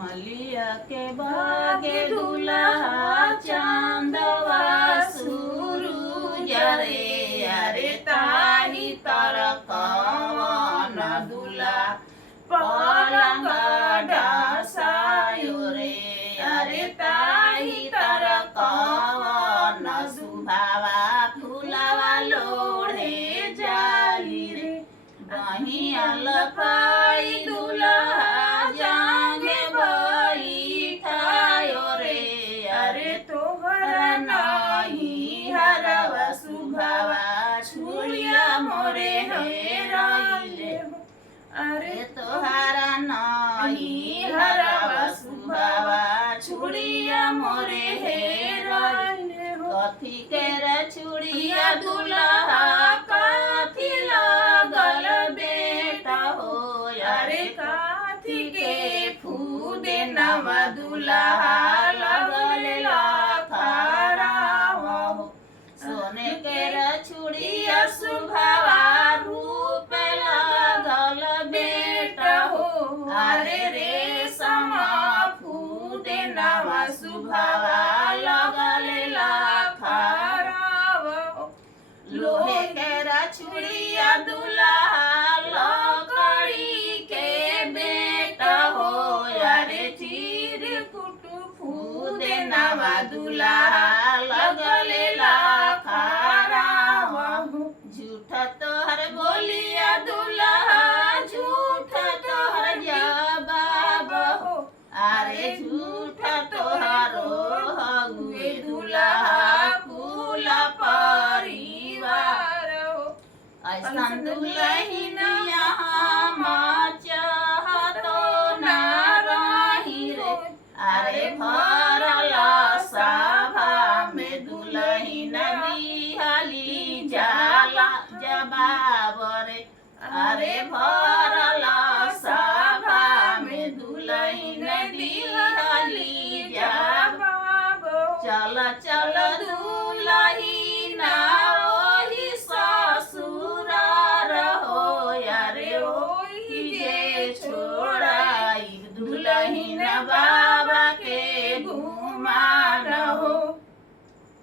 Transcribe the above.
मलिया के बागे दुल्हा चांदवा सूरज रे अरे ताही तर कवन दुल्हा पलंग डासायो रे अरे ताही तर कवन सुभावा फुलावा लोढ़े जाली रे बहिया लपाई दुल्हा जांगे बैठायो रे अरे तोहरा नाही हरवा सुभावा छुड़िया मोरे हेराइले अरे तोहरा नाही हरवा सुभावा छुड़िया मोरे हेराइले कथी के रे छुड़िया दुल्हा कथी लगल बेटा हो अरे काथी के फूदे नवा दुल्हा लगल लाखारा हो सोने के रछुड़िया सुभावा रूप लगल बेटा हो अरे रेशम फूदे नवा सुभावा लगल लाखारा हो लोहे के रछुड़िया दुल्हा लकड़ी के बेटा हो अरे चीर कुटु फूदे नवा दुल्हा लगले लाखारा हो झूठ तोहर बोलिया दुल्हा झूठ तोहर जवाब हो अरे झूठ तोहरो हउए दुल्हा कुल परिवार हो ऐसन दुल्हन यहाँ चाहतो ना रही रे अरे भरल सभा में दुल्हन दिहली जाला जवाब रे अरे